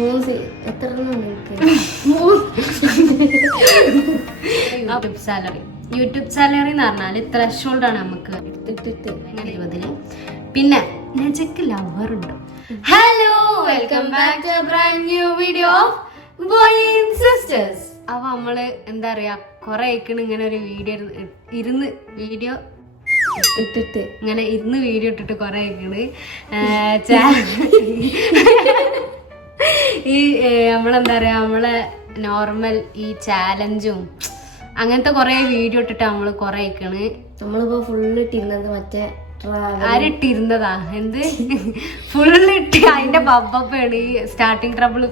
YouTube salary എന്ന് പറഞ്ഞാല് threshold ആണ് നമുക്ക് 20. പിന്നെ നെജക്ക് ലവർ ഉണ്ട്. Hello, welcome back to brand new video of boy and sisters. അപ്പൊ നമ്മള് എന്താ പറയാ, കൊറേ ആയിക്കണ് ഇങ്ങനെ ഒരു വീഡിയോ വീഡിയോ ഇട്ടിട്ട് കൊറേ ആയിക്കണ്. ഈ നമ്മളെന്താ പറയാ, നമ്മളെ നോർമൽ ഈ ചാലഞ്ചും അങ്ങനത്തെ കൊറേ വീഡിയോ ഇട്ടിട്ട് നമ്മള് കൊറേ ആയിക്കണ്. നമ്മളിപ്പോ ഫുള്ള് ഇട്ടിരുന്നത് മറ്റേ ആരിട്ടിരുന്നതാ എന്ത് ഫുള്ള് ഇട്ട് അതിന്റെ ബബ്ബാണ് ഈ സ്റ്റാർട്ടിങ് ട്രബിള്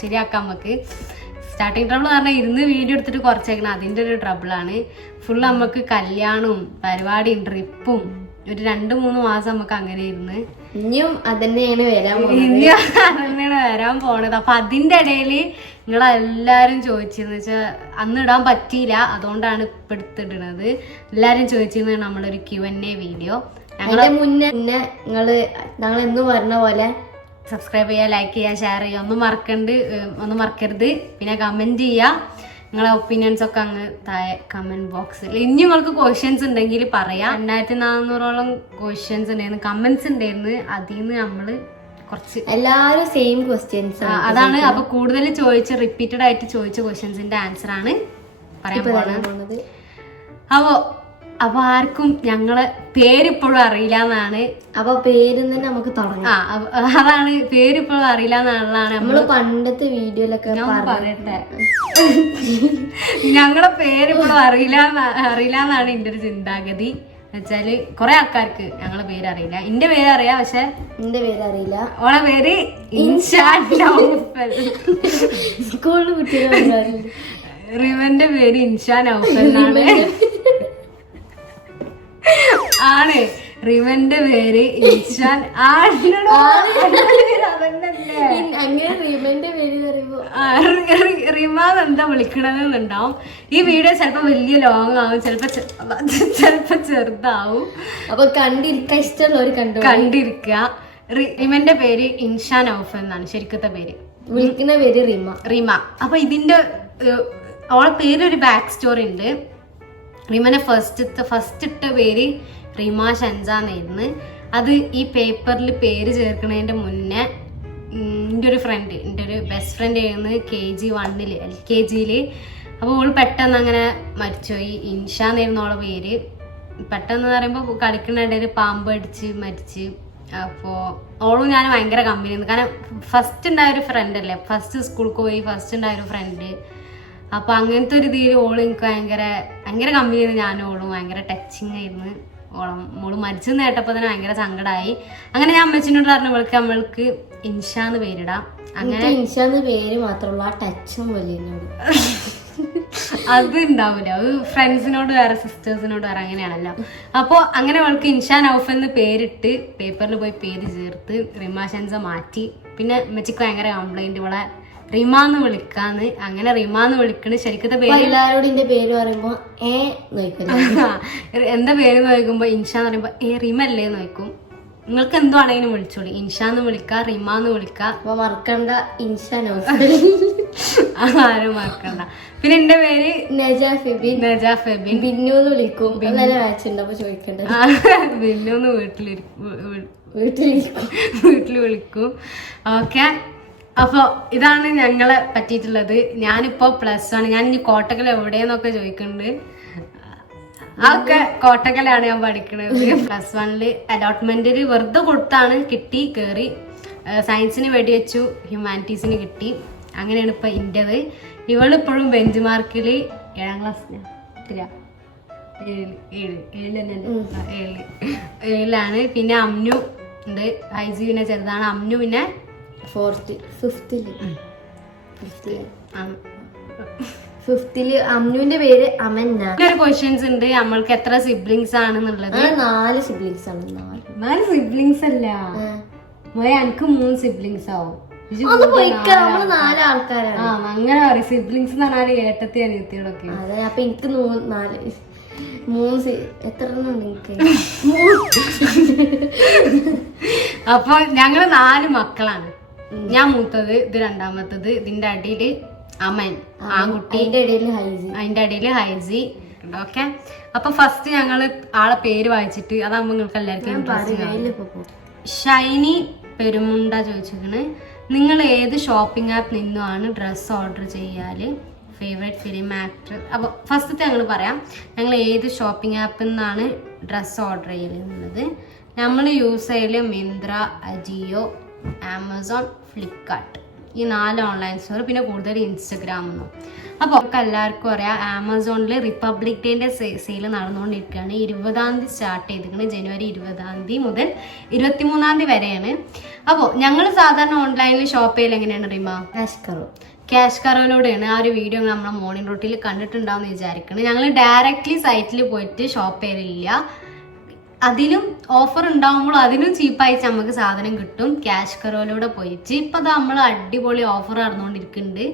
ശരിയാക്കാം. നമുക്ക് സ്റ്റാർട്ടിങ് ട്രബിൾ പറഞ്ഞാൽ ഇരുന്ന് വീഡിയോ എടുത്തിട്ട് കുറച്ചേക്കണം, അതിന്റെ ഒരു ട്രബിളാണ്. ഫുള്ള് നമുക്ക് കല്യാണവും പരിപാടിയും ട്രിപ്പും ഒരു 2-3 മാസം നമുക്ക് അങ്ങനെ ഇരുന്ന് ഇനിയും അതന്നെയാണ് വരാൻ പോണത്. അപ്പൊ അതിന്റെ ഇടയില് നിങ്ങളെല്ലാരും ചോദിച്ചിരുന്നു വെച്ചാൽ അന്ന് ഇടാൻ പറ്റിയില്ല, അതുകൊണ്ടാണ് ഇപ്പൊ എടുത്തിടുന്നത്. എല്ലാരും ചോദിച്ചിരുന്നത് നമ്മളൊരു Q&A വീഡിയോ. ഞങ്ങളെ മുന്നേ ഞങ്ങൾ എന്നും പറഞ്ഞ പോലെ സബ്സ്ക്രൈബ് ചെയ്യുക, ലൈക്ക് ചെയ്യുക, ഷെയർ ചെയ്യുക, ഒന്നും മറക്കരുത്. പിന്നെ കമന്റ് ചെയ്യുക, നിങ്ങളെ ഒപ്പീനിയൻസ് ഒക്കെ അങ്ങ് താഴെ കമന്റ് ബോക്സിൽ. ഇനി നിങ്ങൾക്ക് ക്വസ്റ്റ്യൻസ് ഉണ്ടെങ്കിൽ പറയാം. 2400ഓളം ക്വസ്റ്റ്യൻസ് ഉണ്ടായിരുന്നു, കമന്റ്സ് ഉണ്ടായിരുന്നു. അതിൽ നിന്ന് നമ്മള് കുറച്ച് എല്ലാവരും സെയിം ക്വസ്റ്റ്യൻസ് അതാണ്. അപ്പൊ കൂടുതൽ റിപ്പീറ്റഡ് ആയിട്ട് ചോദിച്ച ക്വസ്റ്റ്യൻസിന്റെ ആൻസർ ആണ് പറയാൻ പോകുന്നത്. അപ്പൊ ആർക്കും ഞങ്ങളെ പേരിപ്പോഴും അറിയില്ല എന്നാണ്. അപ്പൊ പേര് തന്നെ നമുക്ക് തുടങ്ങാം. അതാണ്, പേരിപ്പോഴും അറിയില്ല എന്നുള്ളതാണ്. നമ്മള് പണ്ടത്തെ വീഡിയോയിലൊക്കെ പറയട്ടെ, ഞങ്ങളെ പേരിപ്പോഴും അറിയില്ല എന്നാണ് എന്റെ ഒരു ചിന്താഗതി. വെച്ചാല് കൊറേ ആൾക്കാർക്ക് ഞങ്ങളെ പേരറിയില്ല. എന്റെ പേരറിയാം, പക്ഷെ എന്റെ പേരറിയില്ല. ഓളെ പേര് സ്കൂളിൽ കുട്ടികൾ റിവന്റെ പേര് ഇൻഷാ നൗഫൽ എന്നാണ്. ആണ് റിവന്റെ പേര് ഇൻഷാൻ. റിമാൻ എന്താ വിളിക്കണെന്നുണ്ടാവും. ഈ വീഡിയോ ചിലപ്പോ വലിയ ലോങ് ആവും, ചിലപ്പോ ചെറുതാവും. അപ്പൊ കണ്ടിരിക്കാൻ ഇഷ്ടമുള്ളവർ കണ്ടിരിക്കുക. റിമന്റെ പേര് ഇൻഷാ നൗഫൽ എന്നാണ് ശരിക്കത്തെ പേര്. വിളിക്കുന്ന പേര് റിമ. അപ്പൊ ഇതിന്റെ അവളെ പേരൊരു ബാക്ക് സ്റ്റോറി ഉണ്ട്. റിമനെ ഫസ്റ്റ് ഇട്ട പേര് റിമ ഷൻസാന്നായിരുന്നു. അത് ഈ പേപ്പറിൽ പേര് ചേർക്കുന്നതിന്റെ മുന്നേ എൻ്റെ ഒരു ബെസ്റ്റ് ഫ്രണ്ട് ആയിരുന്നു KG1 LKG. അപ്പോൾ ഓള് പെട്ടെന്ന് അങ്ങനെ മരിച്ചുപോയി. ഇൻഷാന്നായിരുന്നു ഓളെ പേര്. പെട്ടെന്ന് പറയുമ്പോൾ കളിക്കുന്നിടയിൽ പാമ്പ് അടിച്ച് മരിച്ച്. അപ്പോൾ ഓളും ഞാൻ ഭയങ്കര കമ്പനിയായിരുന്നു. കാരണം ഫസ്റ്റ് ഉണ്ടായ ഒരു ഫ്രണ്ട് അല്ലേ, ഫസ്റ്റ് സ്കൂളിൽ പോയി ഫസ്റ്റ് ഉണ്ടായ ഒരു ഫ്രണ്ട്. അപ്പൊ അങ്ങനത്തെ ഒരു ഇതിൽ ഓള് എനിക്ക് ഭയങ്കര കമ്പനി ആയിരുന്നു. ഞാനും ഓളും ഭയങ്കര ടച്ചിങ് ആയിരുന്നു. മോള് മരിച്ചെന്ന് കേട്ടപ്പോ തന്നെ ഭയങ്കര സങ്കടമായി. അങ്ങനെ ഞാൻ അമ്മച്ചിനോട് പറഞ്ഞു നമ്മൾക്ക് ഇൻഷാന്ന് പേരിടാം. അങ്ങനെ ഇൻഷാന്ന് പേര് മാത്രമുള്ള ആ ടച്ചും വലിയ അത് ഉണ്ടാവില്ല, അത് ഫ്രണ്ട്സിനോട് വേറെ സിസ്റ്റേഴ്സിനോട് വേറെ അങ്ങനെയാണല്ലോ. അപ്പൊ അങ്ങനെ അവൾക്ക് ഇൻഷാ നൗഫൽ എന്ന് പേരിട്ട് പേപ്പറിൽ പോയി പേര് ചേർത്ത് റിമ ഷൻസ മാറ്റി. പിന്നെ അമ്മച്ചിക്ക് ഭയങ്കര കംപ്ലൈന്റ് ഇവളെ റിമാന്ന് വിളിക്കാന്ന്. അങ്ങനെ റിമാന്ന് വിളിക്കണ്. ശരിക്കത്തെ പേര് എല്ലാവരോടും പേര് പറയുമ്പോ എന്താ പേര് നോക്കുമ്പോ ഇൻഷാന്ന് പറയുമ്പോ റിമല്ലേ നോക്കും. നിങ്ങൾക്ക് എന്തുവാണെങ്കിലും വിളിച്ചോളി, ഇൻഷാന്ന് വിളിക്ക, റിമാന്ന് വിളിക്ക. മറക്കണ്ട ഇൻഷാ ആരും മറക്കണ്ട. പിന്നെ എന്റെ പേര് നജ ഫെബിൻ. ബിന്നൂന്ന് വിളിക്കും. ബിന്നൂന്ന് വീട്ടിൽ വിളിക്കും. ഓക്കെ, അപ്പൊ ഇതാണ് ഞങ്ങളെ പറ്റിയിട്ടുള്ളത്. ഞാനിപ്പോ +1. ഞാൻ ഇനി കോട്ടക്കൽ എവിടെയെന്നൊക്കെ ചോദിക്കുന്നുണ്ട്. അതൊക്കെ കോട്ടക്കലാണ് ഞാൻ പഠിക്കുന്നത്. +1 അലോട്ട്മെന്റിൽ വെറുതെ കൊടുത്താണ്, കിട്ടി, കേറി. സയൻസിന് വെടിവെച്ചു, ഹ്യൂമാനിറ്റീസിന് കിട്ടി. അങ്ങനെയാണ് ഇപ്പൊ ഇന്റത്. ഇവളിപ്പോഴും ബെഞ്ച് മാർക്കിൽ 7ാം ക്ലാസ് 7ലാണ്. പിന്നെ അമ്നു ഉണ്ട്, ഹൈജി പിന്നെ ചെറുതാണ്. അമ്നു പിന്നെ 5th. അമ്നുവിന്റെ പേര് അമന്ന. ഒരു ക്വസ്റ്റ്യൻസ് ഉണ്ട്, നമ്മൾക്ക് എത്ര സിബ്ലിങ്സ് ആണെന്നുള്ളത്. 4 സിബ്ലിങ്സ് ആണ്. 4 സിബ്ലിങ്സ് അല്ല മോയെ, എനിക്ക് 3 സിബ്ലിങ്സ് ആവും. നമ്മള് 4 ആൾക്കാരാണ്. അങ്ങനെ പറയും. സിബ്ലിങ്സ് എന്ന് പറഞ്ഞാൽ ഏട്ടത്തി അനിയത്തികളൊക്കെ. അതെ, അപ്പൊ എനിക്ക് 3 എത്ര എനിക്ക് അപ്പൊ ഞങ്ങള് 4 മക്കളാണ്. ഞാൻ മൂത്തത്, ഇത് രണ്ടാമത്തത്, ഇതിന്റെ അടിയില് അമൻ ആൺകുട്ടി, അതിന്റെ അടിയില് ഹൈസി. ഓക്കെ, അപ്പൊ ഫസ്റ്റ് ഞങ്ങള് ആളെ പേര് വായിച്ചിട്ട് അതാകുമ്പോ നിങ്ങൾക്ക് എല്ലാവർക്കും. ഷൈനി പെരുമുണ്ട ചോദിച്ചിരിക്കണ്, നിങ്ങൾ ഏത് ഷോപ്പിംഗ് ആപ്പ് നിന്നുമാണ് ഡ്രസ്സ് ഓർഡർ ചെയ്യാല്? Favourite film actor. അപ്പോൾ ഫസ്റ്റത്തെ ഞങ്ങൾ പറയാം, ഞങ്ങൾ ഏത് ഷോപ്പിംഗ് ആപ്പിൽ നിന്നാണ് ഡ്രസ്സ് ഓർഡർ ചെയ്യലുള്ളത്. നമ്മൾ യൂസ് ചെയ്യൽ മിന്ത്ര, അജിയോ, ആമസോൺ, ഫ്ലിപ്കാർട്ട്, ഈ 4 ഓൺലൈൻ സ്റ്റോർ, പിന്നെ കൂടുതൽ ഇൻസ്റ്റഗ്രാമെന്നും. അപ്പോൾ നമുക്ക് എല്ലാവർക്കും അറിയാം, ആമസോണിൽ റിപ്പബ്ലിക് ഡേൻ്റെ സെയിൽ നടന്നുകൊണ്ടിരിക്കുകയാണ്. 20-ാം തീയതി സ്റ്റാർട്ട് ചെയ്തിരിക്കുന്നത്, ജനുവരി 20-ാം തീയതി മുതൽ 23-ാം തീയതി വരെയാണ്. അപ്പോൾ ഞങ്ങൾ സാധാരണ ഓൺലൈനിൽ ഷോപ്പ് ചെയ്യൽ എങ്ങനെയാണ് റീമ? ക്യാഷ് കറോയിലൂടെയാണ്. ആ ഒരു വീഡിയോ നമ്മളെ മോർണിംഗ് റൂട്ടിൽ കണ്ടിട്ടുണ്ടാവും എന്ന് വിചാരിക്കണം. ഞങ്ങൾ ഡയറക്റ്റ്ലി സൈറ്റിൽ പോയിട്ട് ഷോപ്പ് ചെയ്യലില്ല. അതിലും ഓഫർ ഉണ്ടാകുമ്പോൾ അതിനും ചീപ്പായിട്ട് നമുക്ക് സാധനം കിട്ടും ക്യാഷ് കറോയിലൂടെ പോയിട്ട്. ഇപ്പം അത് നമ്മൾ അടിപൊളി ഓഫർ നടന്നുകൊണ്ടിരിക്കുന്നുണ്ട്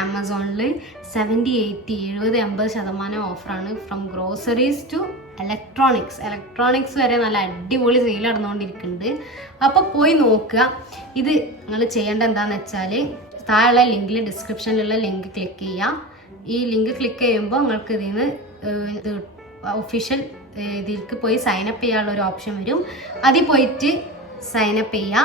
ആമസോണിൽ. 70, 80, 70, 80% ഓഫറാണ്. ഫ്രം ഗ്രോസറീസ് ടു ഇലക്ട്രോണിക്സ് വരെ നല്ല അടിപൊളി സെയിൽ നടന്നുകൊണ്ടിരിക്കുന്നുണ്ട്. അപ്പോൾ പോയി നോക്കുക. ഇത് നിങ്ങൾ ചെയ്യേണ്ട എന്താണെന്ന് വെച്ചാൽ, താഴെയുള്ള ലിങ്കിൽ, ഡിസ്ക്രിപ്ഷനിലുള്ള ലിങ്ക് ക്ലിക്ക് ചെയ്യുക. ഈ ലിങ്ക് ക്ലിക്ക് ചെയ്യുമ്പോൾ നിങ്ങൾക്ക് ഇതിൽ നിന്ന് ഒഫീഷ്യൽ ഇതിലേക്ക് പോയി സൈനപ്പ് ചെയ്യാനുള്ള ഒരു ഓപ്ഷൻ വരും. അതിൽ പോയിട്ട് സൈനപ്പ് ചെയ്യുക.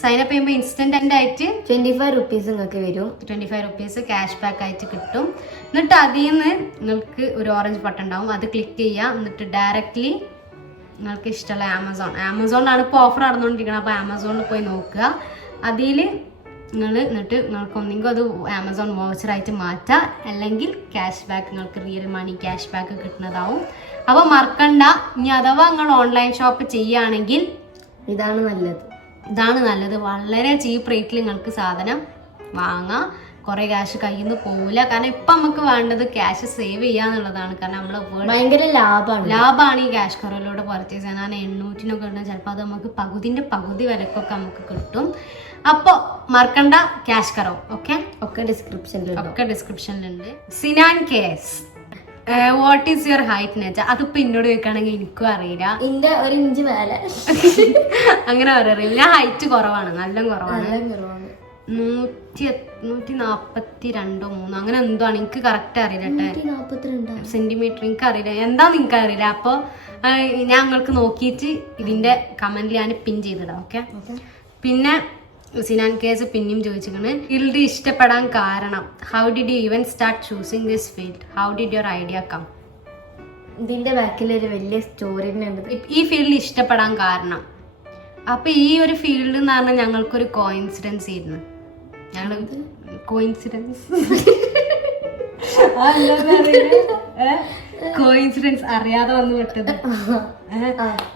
സൈനപ്പ് ചെയ്യുമ്പോൾ ഇൻസ്റ്റൻ്റ് ആയിട്ട് 25 റുപ്പീസ് നിങ്ങൾക്ക് വരും. 25 റുപ്പീസ് ക്യാഷ് ബാക്ക് ആയിട്ട് കിട്ടും. എന്നിട്ട് അതിൽ നിന്ന് നിങ്ങൾക്ക് ഒരു ഓറഞ്ച് ബട്ടൺ ഉണ്ടാവും, അത് ക്ലിക്ക് ചെയ്യുക. എന്നിട്ട് ഡയറക്റ്റ്ലി നിങ്ങൾക്ക് ഇഷ്ടമുള്ള ആമസോണിലാണ് ഇപ്പോൾ ഓഫർ നടന്നുകൊണ്ടിരിക്കുന്നത്. അപ്പോൾ ആമസോണിൽ പോയി നോക്കുക. അതിൽ എന്നിട്ട് നിങ്ങൾക്ക് ഒന്നെങ്കിൽ അത് ആമസോൺ വൗച്ചറായിട്ട് മാറ്റാം, അല്ലെങ്കിൽ ക്യാഷ് ബാക്ക്, നിങ്ങൾക്ക് റിയൽ മണി ക്യാഷ് ബാക്ക് കിട്ടുന്നതാവും. അപ്പോൾ മറക്കണ്ട, ഇനി അഥവാ നിങ്ങൾ ഓൺലൈൻ ഷോപ്പ് ചെയ്യുകയാണെങ്കിൽ ഇതാണ് നല്ലത്. വളരെ ചീപ്പ് റേറ്റിൽ നിങ്ങൾക്ക് സാധനം വാങ്ങാം. കുറേ ക്യാഷ് കയ്യിൽ നിന്ന് പോകില്ല. കാരണം ഇപ്പം നമുക്ക് വേണ്ടത് ക്യാഷ് സേവ് ചെയ്യാന്നുള്ളതാണ്. കാരണം നമ്മൾ ഭയങ്കര ലാഭമാണ് ഈ ക്യാഷ് കറോയിലൂടെ പർച്ചേസ് ചെയ്യാൻ. കാരണം 800-നൊക്കെ ഉണ്ടെങ്കിൽ ചിലപ്പോൾ അത് നമുക്ക് പകുതി വിലക്കൊക്കെ നമുക്ക് കിട്ടും. അപ്പോൾ മറക്കണ്ട, ക്യാഷ് കറോ. ഒക്കെ ഡിസ്ക്രിപ്ഷനിലുണ്ട്. സിനാൻ കേസ്, വാട്ട് ഈസ് യുവർ ഹൈറ്റ് എന്ന് വെച്ചാൽ അതിപ്പോ എന്നോട് ചോദിക്കുകയാണെങ്കിൽ എനിക്കും അറിയില്ല. എന്റെ 1 ഇഞ്ച് മേലെ അങ്ങനെ പറയാറില്ല. ഞാൻ ഹൈറ്റ് കുറവാണ്, നല്ല കുറവാണ്. 142-3 അങ്ങനെ എന്തോ ആണ്, എനിക്ക് കറക്റ്റ് അറിയില്ല. 142 സെന്റിമീറ്റർ എനിക്ക് അറിയില്ല, എന്താന്ന് എനിക്ക് അറിയില്ല. അപ്പോൾ ഞങ്ങൾക്ക് നോക്കിയിട്ട് ഇതിന്റെ കമന്റിൽ ഞാൻ പിൻ ചെയ്തിടാം. ഓക്കെ, പിന്നെ സിനാൻ കേസ് പിന്നെയും ചോദിച്ചിരിക്കുന്നത്, ഫീൽഡ് ഇഷ്ടപ്പെടാൻ കാരണം? How did you even start choosing this field? How did your idea come? ഇതിന്റെ ബാക്കിൽ ഒരു വലിയ സ്റ്റോറി ഉണ്ട്. ഈ ഫീൽഡിൽ ഇഷ്ടപ്പെടാൻ കാരണം, അപ്പൊ ഈ ഒരു ഫീൽഡ് എന്ന് പറഞ്ഞാൽ ഞങ്ങൾക്കൊരു കോയിൻസിഡൻസ് ആയിരുന്നു. കോയിൻസിഡൻസ് അറിയാതെ വന്നു വിട്ടത്.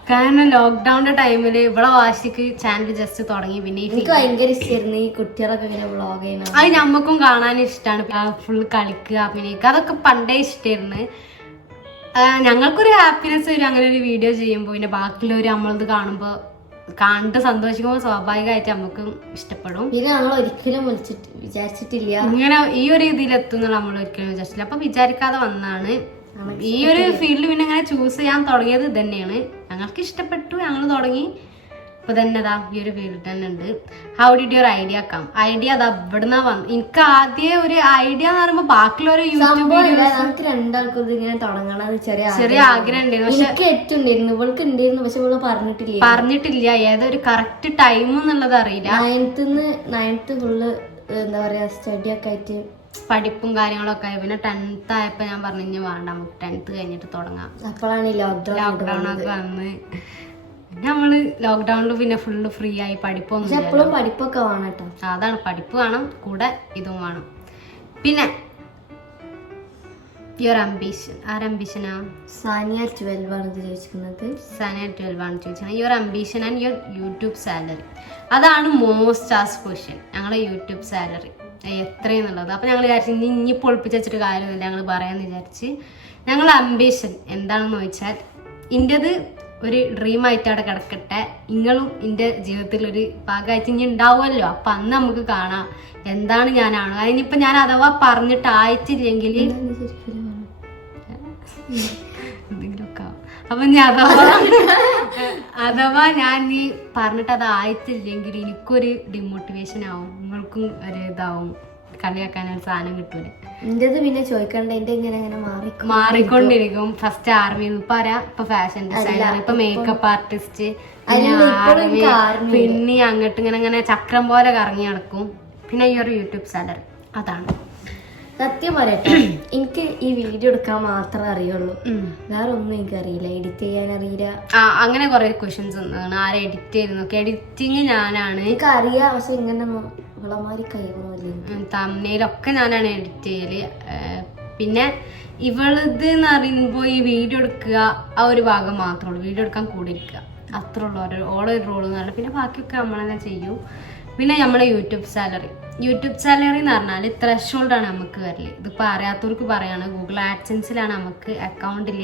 കാരണം ലോക്ക്ഡൌണിന്റെ ടൈമില് ഇവിടെ വാശിക്ക് ചാനൽ ജസ്റ്റ് തുടങ്ങി. പിന്നെ എനിക്ക് ഭയങ്കര ഇഷ്ടമായിരുന്നു ഈ കുട്ടികളൊക്കെ ഇങ്ങനെ വ്ളോഗ് ചെയ്യണം. അത് നമ്മക്കും കാണാൻ ഇഷ്ടമാണ്. ഫുൾ കളിക്കുക, അഭിനയിക്കുക, അതൊക്കെ പണ്ടേ ഇഷ്ടമായിരുന്നു. ഞങ്ങൾക്കൊരു ഹാപ്പിനെസ് വരും അങ്ങനെ ഒരു വീഡിയോ ചെയ്യുമ്പോൾ. പിന്നെ ബാക്കിയുള്ളവർ നമ്മളത് കാണുമ്പോൾ കണ്ട് സന്തോഷിക്കുമ്പോൾ സ്വാഭാവികമായിട്ട് നമുക്കും ഇഷ്ടപ്പെടും. പിന്നെ നമ്മൾ ഒരിക്കലും വിചാരിച്ചിട്ടില്ല ഇങ്ങനെ ഈ ഒരു ഇതിലെത്തുന്ന, നമ്മൾ ഒരിക്കലും വിചാരിച്ചില്ല. അപ്പൊ വിചാരിക്കാതെ വന്നാണ് ഈ ഒരു ഫീൽഡ് പിന്നെ അങ്ങനെ ചൂസ് ചെയ്യാൻ തുടങ്ങിയത്. ഇത് തന്നെയാണ്, ഞങ്ങൾക്ക് ഇഷ്ടപ്പെട്ടു, ഞങ്ങൾ തുടങ്ങി. ഇപ്പൊ തന്നെ ഈ ഒരു ഫീൽഡ് തന്നെ ഉണ്ട്. How did your idea come? Idea അത് എവിടുന്നാ വന്നു? എനിക്ക് ആദ്യം ഒരു ഐഡിയ എന്ന് പറയുമ്പോ ബാക്കിയുള്ളവർ യൂട്യൂബ് നമുക്ക് രണ്ടാൾക്കും ഇങ്ങനെ തുടങ്ങണമെന്ന് ചെറിയ ആഗ്രഹം ഉണ്ടായിരുന്നു. പക്ഷെ ഇവൾക്ക് ഉണ്ടായിരുന്നു, പക്ഷെ ഇവള് പറഞ്ഞിട്ടില്ല ഏതൊരു കറക്റ്റ് ടൈം എന്നുള്ളത് അറിയില്ല. 9th ഫുള്ള് എന്താ പറയാ സ്റ്റഡി ഒക്കെ ആയിട്ട് പഠിപ്പും കാര്യങ്ങളൊക്കെ ആയി. പിന്നെ 10th ആയപ്പോ ഞാൻ പറഞ്ഞു വേണ്ട, നമുക്ക് 10th കഴിഞ്ഞിട്ട് തുടങ്ങാം. അപ്പോഴാണ് ലോക്ക്ഡൌൺ ഒക്കെ വന്ന് നമ്മള് ലോക്ക്ഡൌണിൽ പിന്നെ ഫുള്ള് ഫ്രീ ആയി. പഠിപ്പൊന്നും പഠിപ്പൊക്കെ വേണം കേട്ടോ. അതാണ്, പഠിപ്പ് വേണം, കൂടെ ഇതും വേണം. പിന്നെ യുവർ അംബിഷൻ, ആരംബിഷനാ? സാനിയ 12 ആണ് ചോദിച്ചിരിക്കുന്നത്. സാനിയ 12 ആണ് ചോദിച്ചത്. Your ambition and your YouTube salary. അതാണ് മോസ്റ്റ് ആസ്ക്ഡ് ക്വസ്റ്റ്യൻ. ഞങ്ങളെ യൂട്യൂബ് സാലറി എത്രയെന്നുള്ളത്. അപ്പൊ ഞങ്ങൾ വിചാരിച്ചു ഇനി പൊളിപ്പിച്ച് വെച്ചിട്ട് കാര്യമൊന്നുമില്ല, ഞങ്ങൾ പറയാന്ന് വിചാരിച്ച്. ഞങ്ങളെ അംബിഷൻ എന്താണെന്ന് ചോദിച്ചാൽ, ഇന്റേത് ഒരു ഡ്രീമായിട്ട് അവിടെ കിടക്കട്ടെ. നിങ്ങളും എൻ്റെ ജീവിതത്തിലൊരു ഭാഗമായിട്ട് ഇനി ഉണ്ടാവുമല്ലോ. അപ്പം അന്ന് നമുക്ക് കാണാം എന്താണ് ഞാനാണ്. അതിനിപ്പോൾ ഞാൻ അഥവാ പറഞ്ഞിട്ട് ആയിട്ടില്ലെങ്കിൽ എന്തെങ്കിലുമൊക്കെ ആവും. അപ്പം ഞാൻ അഥവാ അഥവാ ഞാൻ നീ പറഞ്ഞിട്ട് അത് ആയിട്ടില്ലെങ്കിൽ എനിക്കൊരു ഡിമോട്ടിവേഷൻ ആവും, നിങ്ങൾക്കും ഒരു ഇതാവും, കളിയാക്കാനൊരു സാധനം കിട്ടൂല. എന്റേത് പിന്നെ ചോദിക്കണ്ട, എന്റെ ഇങ്ങനെ മാറിക്കൊണ്ടിരിക്കും. ഫസ്റ്റ് ആർമി, ഇപ്പൊ ആരാ, ഇപ്പൊ ഫാഷൻ ഡിസൈനർ, ഇപ്പൊ മേക്കപ്പ് ആർട്ടിസ്റ്റ്, പിന്നെ അങ്ങോട്ട് ഇങ്ങനെ ചക്രം പോലെ കറങ്ങി നടക്കും. പിന്നെ ഈ ഒരു യൂട്യൂബ് സാലറി, അതാണ് സത്യം പറയട്ടെ. എനിക്ക് ഈ വീഡിയോ എടുക്കാൻ മാത്രമേ അറിയുള്ളൂ, വേറെ ഒന്നും എനിക്ക് അറിയില്ല, എഡിറ്റ് ചെയ്യാൻ അറിയില്ല. അങ്ങനെ കുറെ ക്വസ്റ്റ്യൻസ് ഒന്നാണ്, ആരെ എഡിറ്റ് ചെയ്യുന്നു. എഡിറ്റിങ് ഞാനാണ്, എനിക്ക് അറിയാം, പക്ഷെ ഇങ്ങനെ ഇവളമാരി കഴിയുന്നില്ല. തമ്മിലൊക്കെ ഞാനാണ് എഡിറ്റ് ചെയ്യല്. പിന്നെ ഇവളത് എന്ന് പറയുമ്പോ ഈ വീഡിയോ എടുക്കുക ആ ഒരു ഭാഗം മാത്രമേ ഉള്ളൂ, വീഡിയോ എടുക്കാൻ കൂടി ഇരിക്കുക അത്രേ ഉള്ളൂ. ഓളൊരു റോള് എന്ന് പറഞ്ഞാൽ പിന്നെ ബാക്കിയൊക്കെ നമ്മളെന്നെ ചെയ്യും. പിന്നെ നമ്മളെ യൂട്യൂബ് സാലറി എന്ന് പറഞ്ഞാൽ ത്രഷോൾഡാണ് നമുക്ക് വരല്. ഇതിപ്പോൾ അറിയാത്തവർക്ക് പറയാണ്, ഗൂഗിൾ ആഡ്സെൻസിലാണ് നമുക്ക് അക്കൗണ്ടിൽ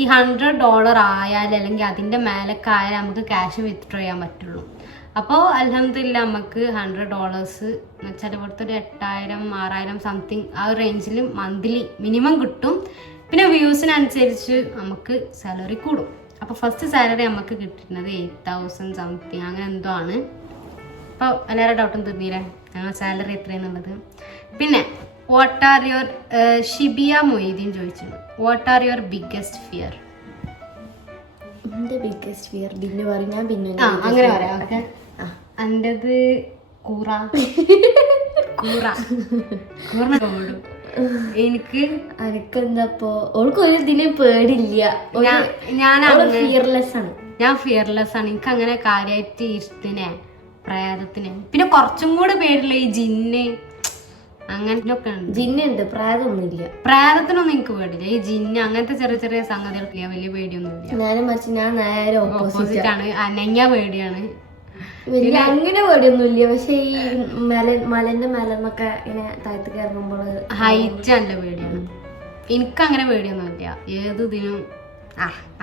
ഈ $100 ആയാൽ അല്ലെങ്കിൽ അതിൻ്റെ മേലൊക്കെ ആയാൽ നമുക്ക് ക്യാഷ് വിത്ഡ്രോ ചെയ്യാൻ പറ്റുള്ളൂ. അപ്പോൾ അൽഹംദുലില്ലാ നമുക്ക് $100 എന്ന് വെച്ചാൽ ഇവിടുത്തെ ഒരു 8000-6000 സംതിങ് ആ ഒരു റേഞ്ചിൽ മന്ത്ലി മിനിമം കിട്ടും. പിന്നെ വ്യൂസിനനുസരിച്ച് നമുക്ക് സാലറി കൂടും. അപ്പോൾ ഫസ്റ്റ് സാലറി നമുക്ക് കിട്ടുന്നത് 8000 സംതിങ് അങ്ങനെ എന്തോ ആണ്. അപ്പോൾ എല്ലാവരുടെ ഡൗട്ടും തീർന്നില്ലേ ഞങ്ങൾ സാലറി എത്രയാണെന്നുള്ളത്. പിന്നെ വാട്ട് ആർ യുവർ ഷിബിയ മൊയ്തീൻ ചോദിച്ചിട്ടുണ്ട്, what are your biggest fear? എന്റെ ബിഗ്ഗസ്റ്റ് ഫിയർ ബിന്നു പറയും, ഞാൻ പിന്നെ അങ്ങനെ പറയാം. ഓക്കെ, എന്റേത് കൂറിനോടും എനിക്ക് അനക്കെന്താപ്പോ ഓൾക്ക് ഒരു ഇതിനും പേടില്ല, ഞാൻ ഫിയർലെസ് ആണ്. എനിക്ക് അങ്ങനെ കാര്യമായിട്ട് ഇഷ്ടത്തിനെ പ്രേതത്തിന് പിന്നെ കുറച്ചും കൂടെ പേടില്ല ഈ ജിന്ന് അങ്ങനൊക്കെ ഉണ്ട്. ജിന്നുണ്ട്, പ്രേതമൊന്നുമില്ല. പ്രേതത്തിനൊന്നും എനിക്ക് പേടില്ല. ഈ ജിന്ന് അങ്ങനത്തെ ചെറിയ ചെറിയ സംഗതികൾക്ക് വലിയ പേടിയൊന്നുമില്ല. ഞാൻ നേരെ ഓപ്പോസിറ്റ് ആണ്, അനങ്ങ പേടിയാണ്. അങ്ങനെ പേടിയൊന്നുമില്ല, പക്ഷെ ഈ മലന്റെ മേലെന്നൊക്കെ ഇങ്ങനെ താഴത്ത് കയറുമ്പോൾ ഹൈറ്റ് നല്ല പേടിയാണ്. എനിക്കങ്ങനെ പേടിയൊന്നുമില്ല ഏത് ഇതിനും.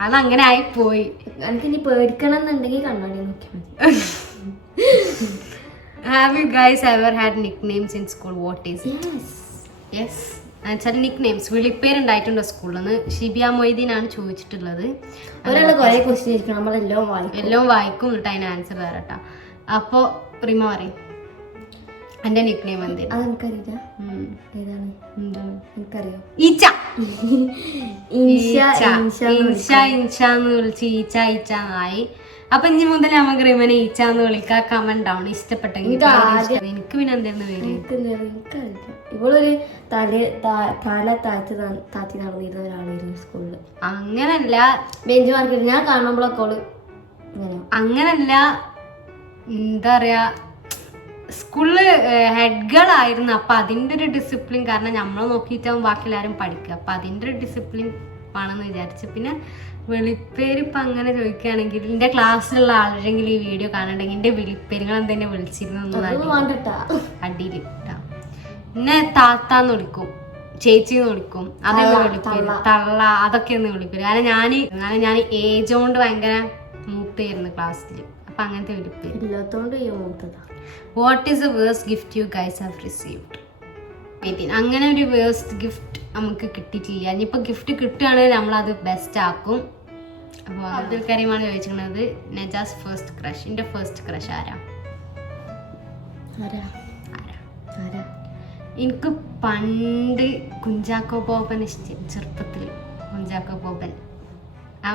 അതങ്ങനെ ആയിപ്പോയി. എനിക്ക് ഇനി പേടിക്കണം എന്നുണ്ടെങ്കിൽ കണ്ണാടി നോക്കിയാൽ മതി. Have you guys ever had nicknames in school? What is it? Yes. ചില നിക്നെയിംസ് വിളിപ്പേരുണ്ടായിട്ടുണ്ടോ സ്കൂളിൽ നിന്ന്? ഷിബിയ മൊയ്തീൻ ആണ് ചോദിച്ചിട്ടുള്ളത്. എല്ലാം വായിക്കും, എന്നിട്ട് അതിന് ആൻസർ തരട്ടാ. അപ്പൊ റിമ പറയും എന്റെ നിക്നെയിം ഇൻഷാന്ന് വിളിച്ച് ഈച്ചായി. അപ്പൊ ഇനി മുതൽ നമുക്ക് റിമനെ ഈച്ചാന്ന് വിളിക്കാം. കമന്റ് ഡൗൺ ഇഷ്ടപ്പെട്ടെങ്കിൽ. എനിക്ക് പിന്നെ എന്തായിരുന്നു പേര്? ഇവളൊരു തല താത്തി നടന്നിരുന്ന ഒരാളായിരുന്നു സ്കൂളില്. അങ്ങനല്ല, ബെഞ്ച് മാർക്കിട്ട് ഞാൻ കാണുമ്പോഴൊക്കെ അങ്ങനല്ല, എന്താ പറയാ, സ്കൂളില് ഹെഡ് ഗേൾ ആയിരുന്നു. അപ്പൊ അതിന്റെ ഒരു ഡിസിപ്ലിൻ കാരണം നമ്മളെ നോക്കിയിട്ടാവും ബാക്കി എല്ലാവരും പഠിക്കുക. അപ്പൊ അതിന്റെ ഒരു ഡിസിപ്ലിൻ ആണെന്ന് വിചാരിച്ചു. പിന്നെ വിളിപ്പേര് ഇപ്പൊ അങ്ങനെ ചോദിക്കുകയാണെങ്കിൽ എന്റെ ക്ലാസ്സിലുള്ള ആളുടെങ്കിലും ഈ വീഡിയോ കാണണ്ടെങ്കിൽ എന്റെ വിളിപ്പേരുകൾ എന്തെന്നെ വിളിച്ചിരുന്നു അടിയിൽ പിന്നെ താത്താന്ന് വിളിക്കും, ചേച്ചിന്ന് വിളിക്കും, അതൊക്കെ വിളിപ്പേര്, തള്ള അതൊക്കെ ഒന്ന് വിളിപ്പേര്. കാരണം ഞാൻ ഏജ് കൊണ്ട് ഭയങ്കര മൂത്തായിരുന്നു ക്ലാസ്സിൽ. അപ്പൊ അങ്ങനത്തെ വിളിപ്പേര്. What is the worst gift you guys have received? അങ്ങനെ ഒരു വേഴ്സ്റ്റ് ഗിഫ്റ്റ് നമുക്ക് കിട്ടിയിട്ടില്ല. ഇനിയിപ്പോൾ ഗിഫ്റ്റ് കിട്ടുകയാണെങ്കിൽ നമ്മളത് ബെസ്റ്റ് ആക്കും. അപ്പോൾ അബ്ദുൽ കരീമാണ് ചോദിച്ചിരുന്നത് നജാസ് ഫസ്റ്റ് ക്രഷ്. എൻ്റെ ഫസ്റ്റ് ക്രഷ് ആരാ? എനിക്ക് പണ്ട് കുഞ്ചാക്കോ ബോബൻ ഇഷ്ടം, ചെറുപ്പത്തിൽ കുഞ്ചാക്കോ ബോബൻ.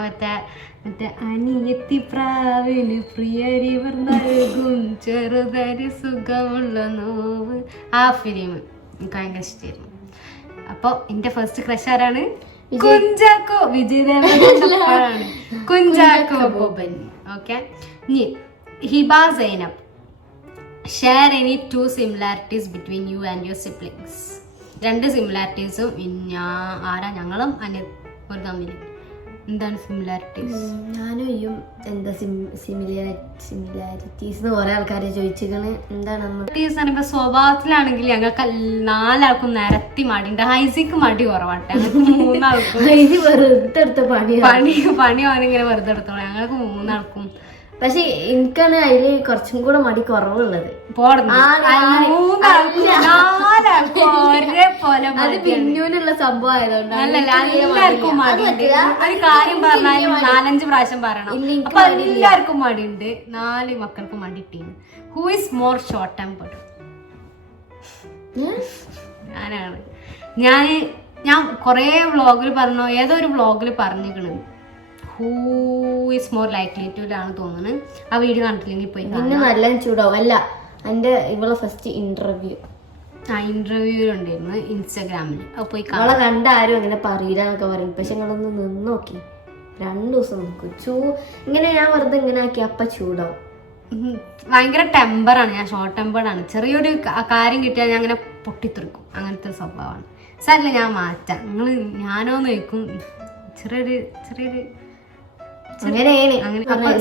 മറ്റേ അനിയത്തി പ്രാവിന് പ്രിയരിവർ നൽകും ചെറുതരി സുഖമുള്ള നോവ്, ആ ഫിലിം എനിക്ക് ഭയങ്കര ഇഷ്ടമായിരുന്നു. അപ്പോൾ എൻ്റെ ഫസ്റ്റ് ക്രഷ് ആരാണ്? കുഞ്ചാക്കോ, വിജയദേവരാണ് കുഞ്ചാക്കോ ബോബൻ. ഓക്കെ, ഇനി Hiba Zainab, share any 2 similarities between you and your siblings. 2 സിമിലാരിറ്റീസും ഞങ്ങളും ഒരു തമ്മിൽ എന്താണ് സിമിലാരിറ്റീസ്? ഞാനും ഇയും എന്താ സിമിലാരിറ്റീസ് കുറെ ആൾക്കാരെ ചോദിച്ചിരിക്കണ്. എന്താണ് സ്വഭാവത്തിലാണെങ്കിൽ ഞങ്ങൾക്ക് 4 ആൾക്കും നിരത്തി മടിയുണ്ട്. ഹൈസിക്ക് മടി കുറവാട്ടെ, ഞങ്ങൾക്ക് 3 ആൾക്കും വെറുതെ എടുത്ത പണി പണി അവനിങ്ങനെ വെറുതെ എടുത്തോളാം. ഞങ്ങൾക്ക് 3 ആൾക്കും പക്ഷെ എനിക്കാണ് അതില് കുറച്ചും കൂടെ മടി കുറവുള്ളത്. അത് പിന്നൂലുള്ള സംഭവം ആയതുകൊണ്ടാണ്. ഒരു കാര്യം പറഞ്ഞാൽ 4-5 പ്രാവശ്യം പറയണം. അപ്പൊ എല്ലാവർക്കും മടിയുണ്ട്. 4 മക്കൾക്ക് മടിയിട്ടീന്. Who is more short tempered? ഞാനാണ്. ഞാൻ കൊറേ വ്ളോഗിൽ പറഞ്ഞോ, ഏതോ ഒരു വ്ളോഗിൽ പറഞ്ഞിരിക്കണ് who is more likely to ആണ് തോന്നുന്നത്. ആ വീഡിയോ കണ്ടില്ലെങ്കിൽ പോയി. പിന്നെ നല്ല ചൂടാവും. അല്ല എന്റെ ഇവളെ ഫസ്റ്റ് ഇന്റർവ്യൂ ഉണ്ടായിരുന്നു ഇൻസ്റ്റാഗ്രാമിൽ. അത് പോയി അവളെ കണ്ട ആരും അങ്ങനെ പറയില്ല എന്നൊക്കെ പറയും. പക്ഷെ നിങ്ങളൊന്ന് നിന്ന് നോക്കി 2 ദിവസം നോക്കും. ഇങ്ങനെ ഞാൻ വെറുതെ ഇങ്ങനെ ആക്കി അപ്പ ചൂടാവും. ഭയങ്കര ടെമ്പറാണ്. ഞാൻ ഷോർട്ട് ടെമ്പേർഡാണ്. ചെറിയൊരു കാര്യം കിട്ടിയാൽ ഞാൻ അങ്ങനെ പൊട്ടിത്തെറിക്കും. അങ്ങനത്തെ സ്വഭാവമാണ്. സാറില്ല, ഞാൻ മാറ്റാം. ഞാനോന്ന് ചോദിക്കും. ചെറിയൊരു അങ്ങനെ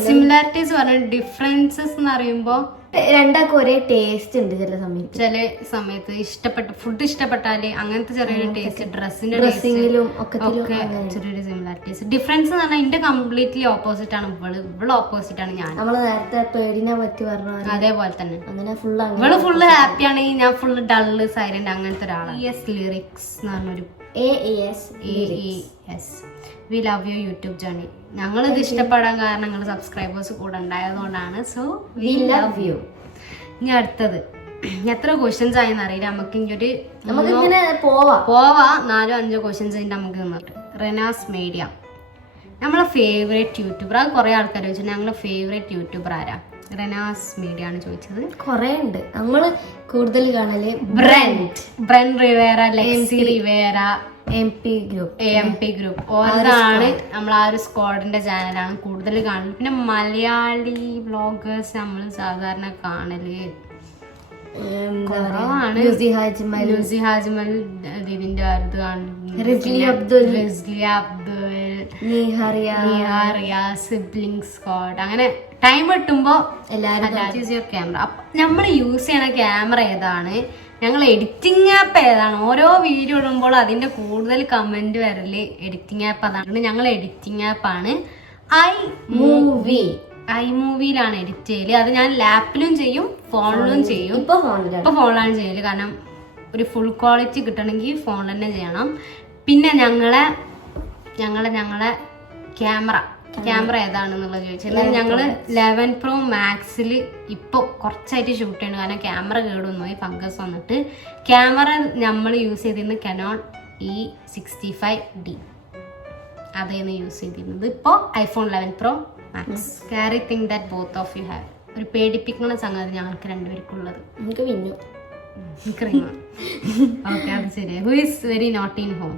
സിമിലാരിറ്റീസ് പറഞ്ഞ ഡിഫറൻസസ് എന്ന് പറയുമ്പോ രണ്ടാക്കും ഒരേ ടേസ്റ്റ് ഉണ്ട് ചില സമയത്ത് ഫുഡ് ഇഷ്ടപ്പെട്ടാല് അങ്ങനത്തെ ചെറിയൊരു ടേസ്റ്റ്, ഡ്രസ്സിങ്ങിലും ഒക്കെ ചെറിയൊരു സിമിലാരിറ്റീസ്. ഡിഫറൻസ് എന്ന് പറഞ്ഞാൽ എന്റെ കംപ്ലീറ്റ്ലി ഓപ്പോസിറ്റ് ആണ് ഇവള് ഓപ്പോസിറ്റ് ആണ് ഞാൻ. നമ്മള് നേരത്തെ പേടിനെ പറ്റി പറഞ്ഞു അതേപോലെ തന്നെ അങ്ങനെ ഇവള് ഫുള്ള് ഹാപ്പിയാണ്, ഞാൻ ഫുള്ള് ഡള്ള് സൈലന്റ് അങ്ങനത്തെ ഒരാളാണ്. ലിറിക്സ് എന്ന് പറഞ്ഞൊരു we love you YouTube journey. ഞങ്ങൾ ഇത് ഇഷ്ടപ്പെടാൻ കാരണം ഞങ്ങൾ സബ്സ്ക്രൈബേഴ്സ് കൂടെ ഉണ്ടായതുകൊണ്ടാണ്. So we love you. ഇനി അടുത്തത് എത്ര ക്വസ്റ്റ്യൻസ് ആയെന്ന് അറിയില്ല. നമുക്ക് പോവാ 4-5 ക്വസ്റ്റ്യൻസ് അതിന്റെ നമുക്ക് നിന്നിട്ട്. റെനാസ് മീഡിയ നമ്മളെ ഫേവറേറ്റ് യൂട്യൂബർ. അത് കുറെ ആൾക്കാർ ചോദിച്ചു ഞങ്ങളെ ഫേവറേറ്റ് യൂട്യൂബർ ആരാ? റെനാസ് മീഡിയ ആണ് ചോദിച്ചത്. കൊറേ ഉണ്ട്. നമ്മള് കൂടുതൽ കാണല് Brent Rivera, Lexi Rivera, AMP group ഓരോന്നാണ്. നമ്മൾ ആ ഒരു സ്ക്വാഡിന്റെ ചാനലാണ് കൂടുതൽ കാണുന്നത്. പിന്നെ മലയാളി വ്ളോഗേഴ്സ് നമ്മൾ സാധാരണ കാണല് ലൂസി ഹാജ്മൽ, ഇതിന്റെ അടുത്ത് കാണുന്നു, റിസ്ലി അബ്ദുൽ, നിഹാറിയ, സിബ്ലിംഗ് സ്ക്വാഡ്. അങ്ങനെ ടൈം കിട്ടുമ്പോ എല്ലാവരും ക്യാമറ. നമ്മൾ യൂസ് ചെയ്യണ ക്യാമറ ഏതാണ്, ഞങ്ങൾ എഡിറ്റിംഗ് ആപ്പ് ഏതാണ്, ഓരോ വീഡിയോ ഇടുമ്പോൾ അതിന്റെ കൂടുതൽ കമന്റ് വരല് എഡിറ്റിംഗ് ആപ്പ് അതാണ്. ഞങ്ങൾ എഡിറ്റിംഗ് ആപ്പാണ് iMovie-യിലാണ് എഡിറ്റ് ചെയ്യല്. അത് ഞാൻ ലാപ്പിലും ചെയ്യും ഫോണിലും ചെയ്യും. ഇപ്പൊ ഫോണിലാണ് ചെയ്യല്. കാരണം ഒരു ഫുൾ ക്വാളിറ്റി കിട്ടണമെങ്കിൽ ഫോണിൽ തന്നെ ചെയ്യണം. പിന്നെ ഞങ്ങളെ ക്യാമറ ഏതാണെന്നുള്ളത് ചോദിച്ചത്. ഞങ്ങള് 11 Pro Maxൽ ഇപ്പൊ കുറച്ചായിട്ട് ഷൂട്ട് ചെയ്യുന്നു. കാരണം ക്യാമറ കേടുവന്നു പോയി, ഫംഗസ് വന്നിട്ട്. ക്യാമറ നമ്മൾ യൂസ് ചെയ്തിരുന്നത് Canon E65D അതായിരുന്നു യൂസ് ചെയ്തിരുന്നത്. ഇപ്പൊ iPhone 11 Pro Max. Scary thing that both of you have. ഒരു പേടിപ്പിക്കുന്ന സംഗതി ഞങ്ങൾക്ക് രണ്ടുപേർക്കുള്ളത്. നമുക്ക് വിന്നു ഓക്കെ, അത് ശരി. Who is very not in home?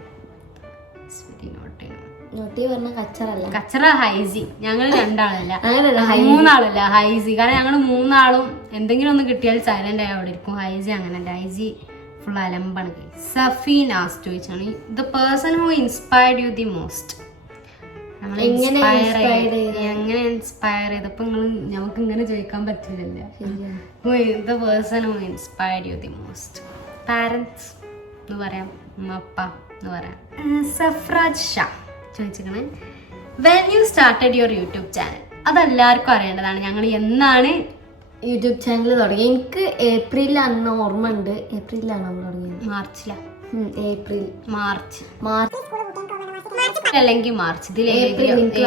കച്ചറ ഹൈസി. ഞങ്ങൾ 2 ആളല്ല 3 ആളല്ല, ഹൈസി. കാരണം ഞങ്ങൾ 3 ആളും എന്തെങ്കിലും ഒന്ന് കിട്ടിയാൽ സൈലന്റ് ആയി അവിടെ ഇരിക്കും. ഹൈസി അങ്ങനല്ല, ഹൈസി ഫുൾ അലമ്പാണ്. സഫീനാസ് ചോദിച്ചാണ് the person who inspired you the most. എങ്ങനെ ഇൻസ്പയർ ചെയ്തപ്പോ നമുക്ക് ഇങ്ങനെ ചോദിക്കാൻ പറ്റില്ലല്ലോ. The person who inspired you the most. Parents എന്ന് പറയാം, അപ്പ എന്ന് പറയാം. സഫ്രാജ് ഷാ ചോദിച്ചിരിക്കണേ when you started your YouTube channel. അതെല്ലാവർക്കും അറിയേണ്ടതാണ്. ഞങ്ങൾ എന്നാണ് യൂട്യൂബ് ചാനൽ തുടങ്ങി? എനിക്ക് ഏപ്രിൽ അന്ന് ഓർമ്മ ഉണ്ട്. ഏപ്രിലാണ് നമ്മൾ തുടങ്ങിയത്. മാർച്ച് അല്ലെങ്കിൽ മാർച്ച്. ഇതിൽ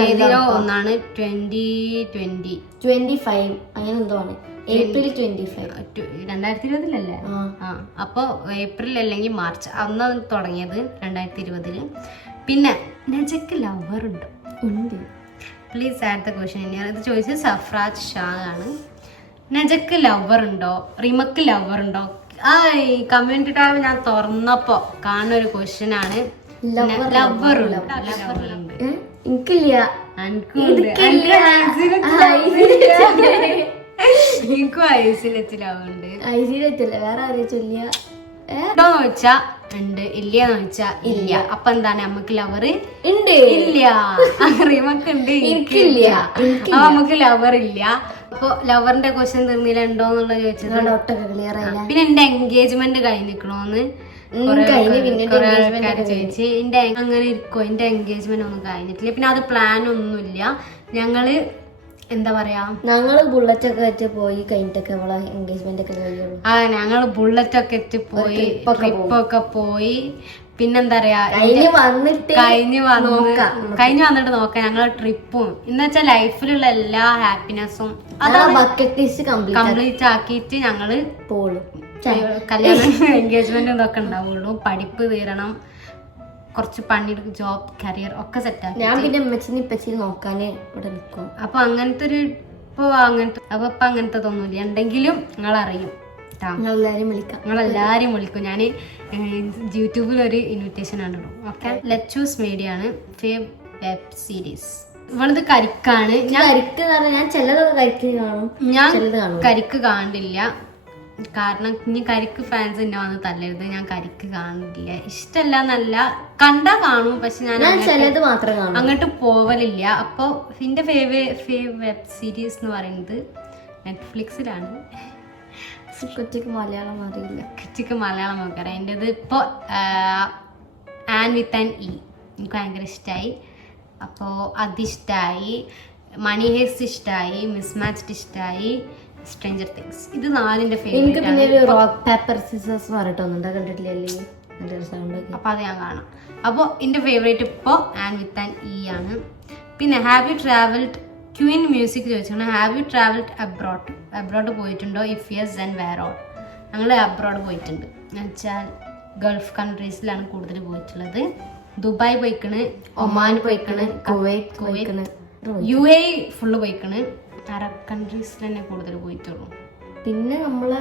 ഏതിലോ ഒന്നാണ്. 2025 അങ്ങനെ എന്തോ ആണ്. ഏപ്രിൽ 25 2020 അപ്പൊ ഏപ്രിൽ അല്ലെങ്കിൽ മാർച്ച് അന്ന് തുടങ്ങിയത് 2020. പിന്നെ നജക്ക് ലവർ ഉണ്ടോ? ഉണ്ട്. Please add the question. ഇത് ചോദിച്ചത് സഫ്രാജ് ഷാ ആണ്. നജക്ക് ലവർ ഉണ്ടോ? റിമക്ക് ലവർ ഉണ്ടോ? ആ കമ്മ്യൂണിറ്റി ടാബ് ഞാൻ തുറന്നപ്പോ കാണുന്ന ഒരു ക്വസ്റ്റ്യൻ ആണ്. ലവർ ഉണ്ട്? എനിക്കില്ല. എനിക്കും ഐസിലെത്തി ലവ് ഉണ്ട്. ഐസിലെത്തില്ല, വേറെ ആരെയും ചൊല്ലിയ ഉണ്ടോന്ന് ചോദിച്ചാ ഉണ്ട്, ഇല്ലന്ന് ചോദിച്ചാ ഇല്ല. അപ്പൊ എന്താണ് നമുക്ക് ലവർ ഉണ്ട്? ഇല്ല. റിമക്ക് ഉണ്ട്, എനിക്കില്ല. അപ്പൊ നമുക്ക് ലവർ ഇല്ല. അപ്പൊ ലവറിന്റെ ക്വസ്റ്റ്യൻ തീർന്നില്ല ഉണ്ടോന്നുള്ളത് ചോദിച്ചത്. പിന്നെ എന്റെ എൻഗേജ്മെന്റ് കഴിഞ്ഞിക്കണോന്ന് ചോദിച്ച്. എന്റെ അങ്ങനെ ഇരിക്കോ? എന്റെ എൻഗേജ്മെന്റ് ഒന്നും കഴിഞ്ഞിട്ടില്ല. പിന്നെ അത് പ്ലാൻ ഒന്നുമില്ല. ഞങ്ങള് എന്താ പറയാ, ഞങ്ങള് ബുള്ളറ്റ് ഒക്കെ വെച്ച് പോയി കഴിഞ്ഞിട്ടൊക്കെ അവളെ എൻഗേജ്മെന്റ് ഒക്കെ കഴിയുള്ളൂ. ഞങ്ങൾ ബുള്ളറ്റ് ഒക്കെ ഇട്ട് പോയി, ട്രിപ്പൊക്കെ പോയി. പിന്നെന്താ പറയാ, കഴിഞ്ഞ് വന്നിട്ട് നോക്കാം ഞങ്ങളെ ട്രിപ്പും. എന്ന് വെച്ചാൽ ലൈഫിലുള്ള എല്ലാ ഹാപ്പിനെസ്സും കംപ്ലീറ്റ് ആക്കിയിട്ട് ഞങ്ങള് കല്യാണം എൻഗേജ്മെന്റ് ഇതൊക്കെ ഉണ്ടാവുള്ളൂ. പഠിപ്പ് തീരണം, കുറച്ച് പണിയെടുക്കും, ജോബ് കരിയർ ഒക്കെ സെറ്റാക്കി. ഞാൻ പിന്നെ ഇപ്പച്ചിനെ നോക്കാനേ ഇവിടെ നിൽക്കും. അപ്പൊ അങ്ങനത്തെ ഒരു ഇപ്പൊ അങ്ങനത്തെ ഒന്നുമില്ല. എന്തെങ്കിലും നിങ്ങളറിയും, നിങ്ങളെല്ലാരും വിളിക്കും. ഞാൻ യൂട്യൂബിൽ ഒരു ഇൻവിറ്റേഷൻ ആണ് ഇടും. ഓക്കെ, ലെറ്റ്സ് ചൂസ് മീഡിയ ആണ് ഫേവ് വെബ് സീരീസ്. ഇവളത് കരിക്കാണ്. ഞാൻ കരിക്ക് കാണില്ല, കാരണം ഇനി കരിക്ക് ഫാൻസ് എന്നെ വന്ന് തല്ലരുത്. ഞാൻ കരിക്ക് കാണില്ല, ഇഷ്ടമല്ല എന്നല്ല, കണ്ടാ കാണും, പക്ഷെ ഞാൻ അങ്ങോട്ട് പോവലില്ല. അപ്പൊ എന്റെ ഫേവ് വെബ് സീരീസ് എന്ന് പറയുന്നത് നെറ്റ്ഫ്ലിക്സിലാണ്. കുറ്റിക്ക് മലയാളം അറിയില്ല, കുറ്റിക്ക് മലയാളം നോക്കാം. എൻ്റെത് ഇപ്പോൾ ആൻ വിത്ത് ആൻ ഇ എനിക്ക് ഭയങ്കര ഇഷ്ടമായി. അപ്പോൾ അതിഷ്ടമായി, മണി ഹേസ്റ്റ് ഇഷ്ടമായി, മിസ് മാച്ച്ഡ് ഇഷ്ടമായി, സ്ട്രേഞ്ചർ തിങ്സ്. ഇത് 4 ഫേവറേറ്റ് ആണ്. അപ്പോൾ അത് ഞാൻ കാണാം. അപ്പോൾ എൻ്റെ ഫേവറേറ്റ് ഇപ്പോൾ ആൻ വിത്ത് ആൻ ഇ ആണ്. പിന്നെ have you travelled, queen music ചോദിച്ചാണ്, ഹാവ് യു ട്രാവൽഡ് അബ്രോഡ് പോയിട്ടുണ്ടോ? If yes then where all. ഞങ്ങൾ അബ്രോഡ് പോയിട്ടുണ്ട്, എന്നുവെച്ചാൽ ഗൾഫ് കൺട്രീസിലാണ് കൂടുതൽ പോയിട്ടുള്ളത്. ദുബായ് പോയിക്കണ്, ഒമാൻ പോയിക്കണ്, കുവൈറ്റ്, UAE ഫുള്ള് പോയിക്കണ്. അറബ് കൺട്രീസിൽ തന്നെ കൂടുതൽ പോയിട്ടുള്ളൂ. പിന്നെ നമ്മളെ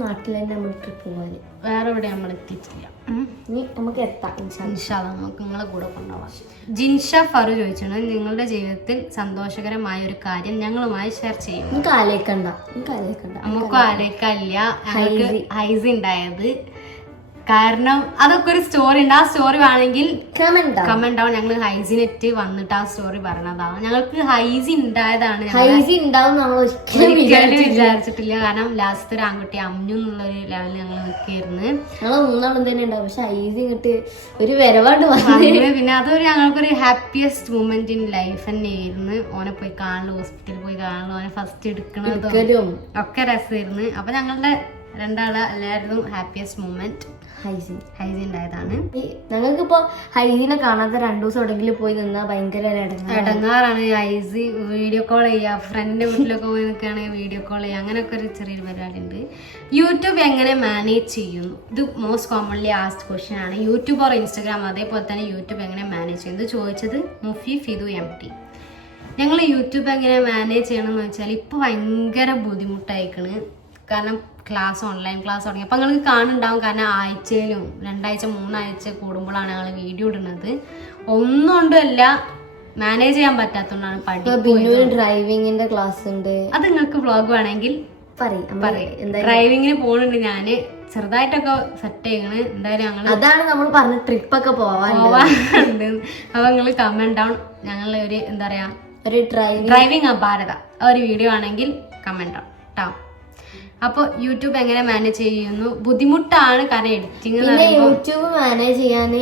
നാട്ടിൽ തന്നെ നമ്മൾ ട്രിപ്പ് പോകാൻ വേറെ എവിടെ നമ്മൾ എത്തിയിട്ടില്ല. നമുക്ക് എത്താം, നമുക്ക് നിങ്ങളെ കൂടെ കൊണ്ടുപോകാം. ജിൻഷ ഫറു ചോദിച്ചാണ്, നിങ്ങളുടെ ജീവിതത്തിൽ സന്തോഷകരമായ ഒരു കാര്യം ഞങ്ങളുമായി ഷെയർ ചെയ്യും. നമുക്ക് ആലോചിക്കണ്ട. നമുക്കും ആലോചിക്കാനില്ല. ഞങ്ങൾക്ക് ഹൈസ് ഉണ്ടായത് കാരണം അതൊക്കെ ഒരു സ്റ്റോറി ഉണ്ട്. ആ സ്റ്റോറി വേണമെങ്കിൽ കമന്റ് ആവും. ഞങ്ങൾ ഹൈസിനെറ്റ് വന്നിട്ട് ആ സ്റ്റോറി പറഞ്ഞതാണ്. ഞങ്ങൾക്ക് ഹൈസി ഉണ്ടായതാണ്, ഒരിക്കലും വിചാരിച്ചിട്ടില്ല. കാരണം ലാസ്റ്റ് ഒരു ആൺകുട്ടി അമ്മു എന്നുള്ളൊരു ലെവലിൽ ഞങ്ങൾ നിൽക്കായിരുന്നു. പിന്നെ അതൊരു ഞങ്ങൾക്കൊരു ഹാപ്പിയസ്റ്റ് മൂമെന്റ് ഇൻ ലൈഫ് തന്നെയായിരുന്നു. ഓനെ പോയി കാണലും, ഹോസ്പിറ്റലിൽ പോയി കാണലും, ഓനെ ഫസ്റ്റ് എടുക്കണതും ഒക്കെ രസമായിരുന്നു. അപ്പൊ ഞങ്ങളുടെ എല്ലാവരും ഹാപ്പിയസ്റ്റ് മൂമെന്റ് ഹൈസി ഉണ്ടായതാണ്. ഞങ്ങൾക്കിപ്പോ ഹൈസിനെ കാണാത്ത 2 ദിവസം എവിടെയെങ്കിലും പോയി നിന്നാ ഭയങ്കര ഇടങ്ങാറാണ്. ഹൈസി വീഡിയോ കോൾ ചെയ്യുക, ഫ്രണ്ടിന്റെ വീട്ടിലൊക്കെ പോയി നിൽക്കുകയാണെങ്കിൽ വീഡിയോ കോൾ ചെയ്യുക, അങ്ങനെയൊക്കെ ഒരു ചെറിയൊരു പരിപാടി ഉണ്ട്. യൂട്യൂബ് എങ്ങനെ മാനേജ് ചെയ്യുന്നു? ഇത് മോസ്റ്റ് കോമൺലി ആസ്ഡ് ക്വസ്റ്റ്യൻ ആണ്. യൂട്യൂബ് ഓർ ഇൻസ്റ്റാഗ്രാം, അതേപോലെ തന്നെ യൂട്യൂബ് എങ്ങനെ മാനേജ് ചെയ്യുന്നത് ചോദിച്ചത് മുഫി ഫിദു MT. ഞങ്ങൾ യൂട്യൂബ് എങ്ങനെ മാനേജ് ചെയ്യണമെന്ന് വെച്ചാൽ ഇപ്പോൾ ഭയങ്കര ബുദ്ധിമുട്ടായിക്കണ്. കാരണം ഓൺലൈൻ ക്ലാസ് തുടങ്ങി. അപ്പം നിങ്ങൾക്ക് കാണുന്നുണ്ടാവും, കാരണം ആഴ്ചയിലും 2 ആഴ്ച 3 ആഴ്ച കൂടുമ്പോഴാണ് ഞങ്ങൾ വീഡിയോ ഇടുന്നത്. ഒന്നുകൊണ്ടുമല്ല, മാനേജ് ചെയ്യാൻ പറ്റാത്തതുകൊണ്ടാണ്. ഡ്രൈവിംഗിന്റെ ക്ലാസ് ഉണ്ട്, അത് നിങ്ങൾക്ക് വ്ളോഗ് വേണമെങ്കിൽ ഡ്രൈവിങ്ങിന് പോകുന്നുണ്ട്. ഞാൻ ചെറുതായിട്ടൊക്കെ സെറ്റ് ചെയ്യണ്. എന്തായാലും ഞങ്ങൾ അതാണ് നമ്മൾ പറഞ്ഞ ട്രിപ്പൊക്കെ പോവാറുണ്ട്. അപ്പൊ നിങ്ങൾ കമന്റ് ഡൗൺ, ഞങ്ങൾ ഒരു എന്താ പറയാ ഒരു ഡ്രൈവിംഗ് ഭാരത ഒരു വീഡിയോ ആണെങ്കിൽ കമന്റ് ഡൗൺ കേട്ടോ. അപ്പോൾ യൂട്യൂബ് എങ്ങനെ മാനേജ് ചെയ്യുന്നു? ബുദ്ധിമുട്ടാണ്, കാരണം എഡിറ്റിംഗ്. യൂട്യൂബ് മാനേജ് ചെയ്യാൻ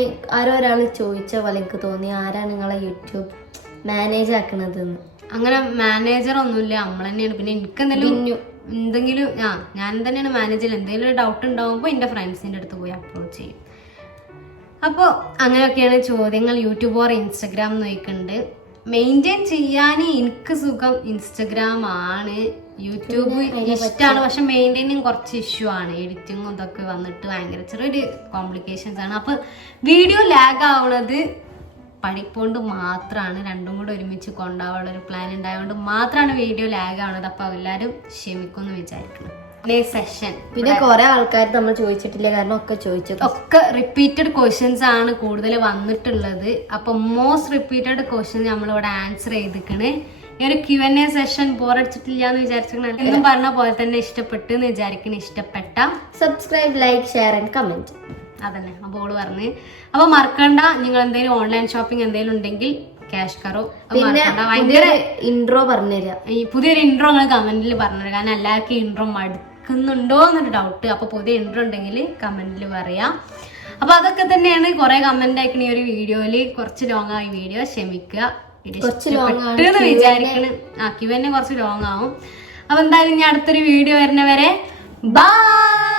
ഒരാൾ ചോദിച്ച പോലെ എനിക്ക് തോന്നി, ആരാണ് നിങ്ങളെ യൂട്യൂബ് മാനേജ് ആക്കണത്? അങ്ങനെ മാനേജർ ഒന്നുമില്ല, നമ്മൾ തന്നെയാണ്. പിന്നെ എനിക്ക് എന്തെങ്കിലും ഞാൻ തന്നെയാണ് മാനേജ് ചെയ്യുന്നത്. എന്തെങ്കിലും ഒരു ഡൗട്ട് ഉണ്ടാകുമ്പോൾ എൻ്റെ ഫ്രണ്ട്സിൻ്റെ അടുത്ത് പോയി അപ്ലോഡ് ചെയ്യും. അപ്പോൾ അങ്ങനെയൊക്കെയാണ് ചോദ്യങ്ങൾ. യൂട്യൂബ് ഓർ ഇൻസ്റ്റഗ്രാം നോക്കുന്നുണ്ട്. മെയിൻറ്റെയിൻ ചെയ്യാൻ എനിക്ക് സുഖം ഇൻസ്റ്റഗ്രാം ആണ്. യൂട്യൂബ് ഇഷ്ടമാണ്, പക്ഷെ മെയിൻറ്റെയിനിങ് കുറച്ച് ഇഷ്യൂ ആണ്. എഡിറ്റിങ്ങും ഇതൊക്കെ വന്നിട്ട് ഭയങ്കര ചെറിയൊരു കോംപ്ലിക്കേഷൻസ് ആണ്. അപ്പോൾ വീഡിയോ ലാഗ് ആവുന്നത് പഠിപ്പുകൊണ്ട് മാത്രമാണ്. രണ്ടും കൂടെ ഒരുമിച്ച് കൊണ്ടുപോകാനുള്ള ഒരു പ്ലാൻ ഉണ്ടായതുകൊണ്ട് മാത്രമാണ് വീഡിയോ ലാഗ് ആവുന്നത്. അപ്പോൾ എല്ലാവരും ക്ഷമിക്കുമെന്ന് വിചാരിക്കണം. സെഷൻ പിന്നെ കുറെ ആൾക്കാർ നമ്മൾ ചോദിച്ചിട്ടില്ല, കാരണം ഒക്കെ റിപ്പീറ്റഡ് ക്വസ്റ്റ്യൻസ് ആണ് കൂടുതൽ വന്നിട്ടുള്ളത്. അപ്പൊ മോസ്റ്റ് റിപ്പീറ്റഡ് ക്വസ്റ്റ്യൻ നമ്മളിവിടെ ആൻസർ ചെയ്തിക്കണ്. ഈ ഒരു Q&A സെഷൻ ബോറടിച്ചിട്ടില്ല എന്ന് വിചാരിച്ചിരിക്കണം. എന്നും പറഞ്ഞ പോലെ തന്നെ ഇഷ്ടപ്പെട്ടു എന്ന് വിചാരിക്കണം. ഇഷ്ടപ്പെട്ട subscribe, like, share and comment. അതന്നെ അപ്പോൾ പറഞ്ഞ്. അപ്പൊ മറക്കണ്ട, നിങ്ങൾ എന്തെങ്കിലും ഓൺലൈൻ ഷോപ്പിംഗ് എന്തെങ്കിലും ഉണ്ടെങ്കിൽ ക്യാഷ് കറോ. ഭയങ്കര ഇൻട്രോ പറഞ്ഞുതരാം. ഈ പുതിയൊരു ഇൻട്രോ നിങ്ങൾ കമന്റിൽ പറഞ്ഞുതരാം, കാരണം എല്ലാവർക്കും ഇൻട്രോ മടുക്കുന്നുണ്ടോ എന്നൊരു ഡൗട്ട്. അപ്പൊ പുതിയ ഇൻട്രോ ഉണ്ടെങ്കിൽ കമന്റിൽ പറയാം. അപ്പൊ അതൊക്കെ തന്നെയാണ്. കുറെ കമന്റ് ആയിക്കണ ഈ ഒരു വീഡിയോയില്, കുറച്ച് ലോങ് ആയി വീഡിയോ, ക്ഷമിക്കുക. ഇഷ്ടപ്പെട്ടു വിചാരിക്കണ്. ക്യൂ തന്നെ കുറച്ച് ലോങ് ആവും. അപ്പൊ എന്തായാലും ഞാൻ അടുത്തൊരു വീഡിയോ വരുന്നവരെ ബൈ.